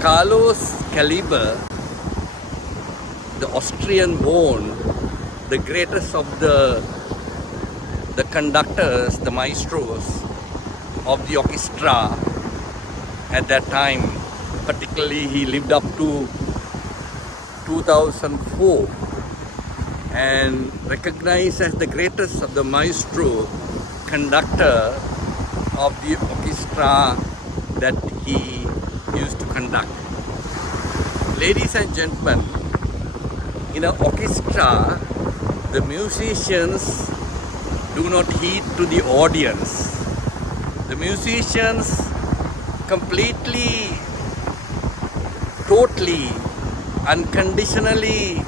Carlos KLEIBER, the Austrian born, the greatest of the conductors, the maestros of the orchestra at that time. Particularly he lived up to 2004 and recognized as the greatest of the maestro conductor of the orchestra that he used to conduct. Ladies and gentlemen, in an orchestra, the musicians do not heed to the audience. The musicians completely, totally, unconditionally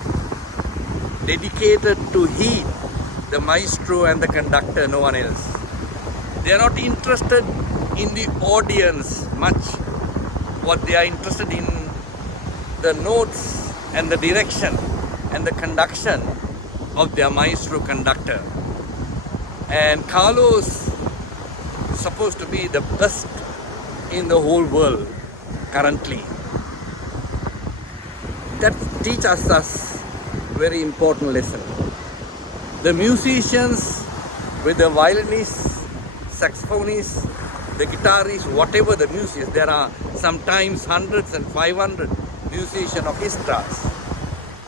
dedicated to heed the maestro and the conductor, no one else. They are not interested in the audience much. What they are interested in, the notes and the direction and the conduction of their maestro conductor. And Carlos is supposed to be the best in the whole world currently. That teaches us very important lesson. The musicians with the violinists, saxophonists, the guitarists, whatever the musicians, there are sometimes hundreds and 500 musician orchestras,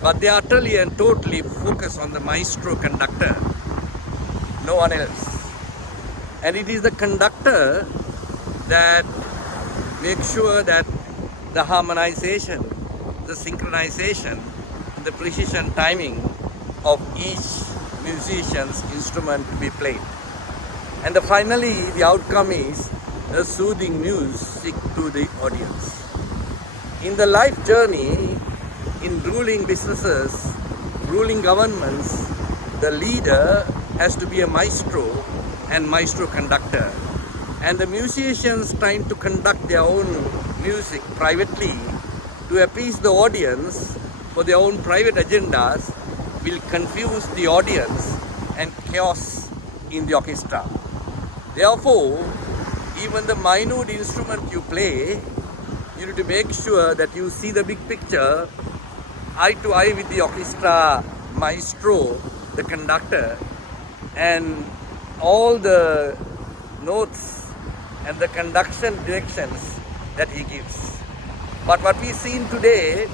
but they are utterly and totally focused on the maestro conductor, no one else. And it is the conductor that makes sure that the harmonization, the synchronization, the precision timing of each musician's instrument to be played. And finally, the outcome is a soothing music to the audience. In the life journey, in ruling businesses, ruling governments, the leader has to be a maestro and maestro conductor. And the musicians trying to conduct their own music privately to appease the audience for their own private agendas will confuse the audience and chaos in the orchestra. Therefore, even the minute instrument you play, you need to make sure that you see the big picture, eye to eye with the orchestra maestro, the conductor, and all the notes and the conduction directions that he gives. But what we've seen today,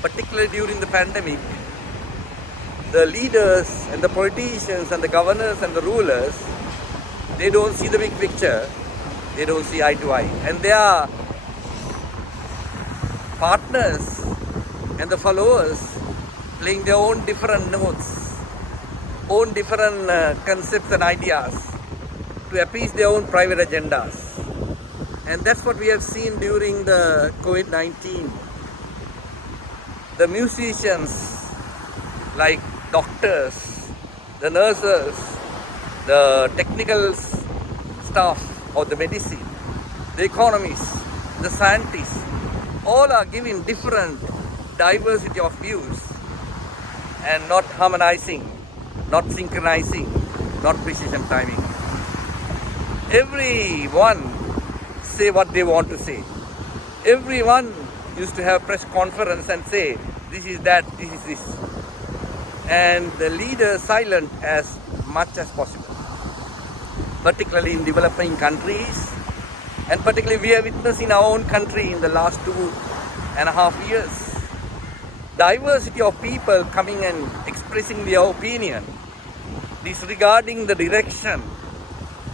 particularly during the pandemic, the leaders and the politicians and the governors and the rulers, they don't see the big picture, they don't see eye to eye. And they are partners and the followers playing their own different notes, own different concepts and ideas to appease their own private agendas. And that's what we have seen during the COVID-19. The musicians, like doctors, the nurses, the technical staff of the medicine, the economists, the scientists, all are giving different diversity of views and not harmonizing, not synchronizing, not precision timing. Everyone say what they want to say. Everyone used to have press conference and say, this is that, this is this. And the leader silent as much as possible. Particularly in developing countries, and particularly we have witnessed in our own country in the last 2.5 years. Diversity of people coming and expressing their opinion, disregarding the direction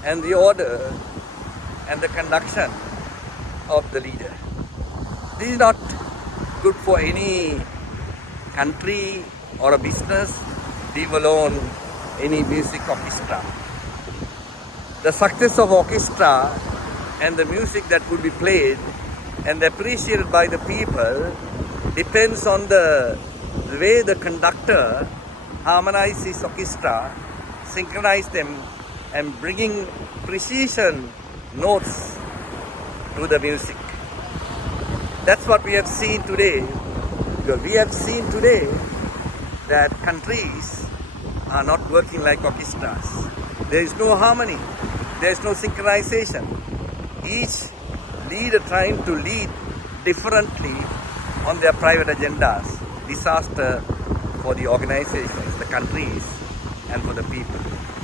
and the order and the conduction of the leader. This is not good for any country or a business, leave alone any music orchestra. The success of orchestra and the music that would be played and appreciated by the people depends on the way the conductor harmonizes his orchestra, synchronize them, and bringing precision notes to the music. That's what we have seen today. Because we have seen today that countries are not working like orchestras. There is no harmony. There is no synchronization. Each leader trying to lead differently on their private agendas, disaster for the organizations, the countries, and for the people.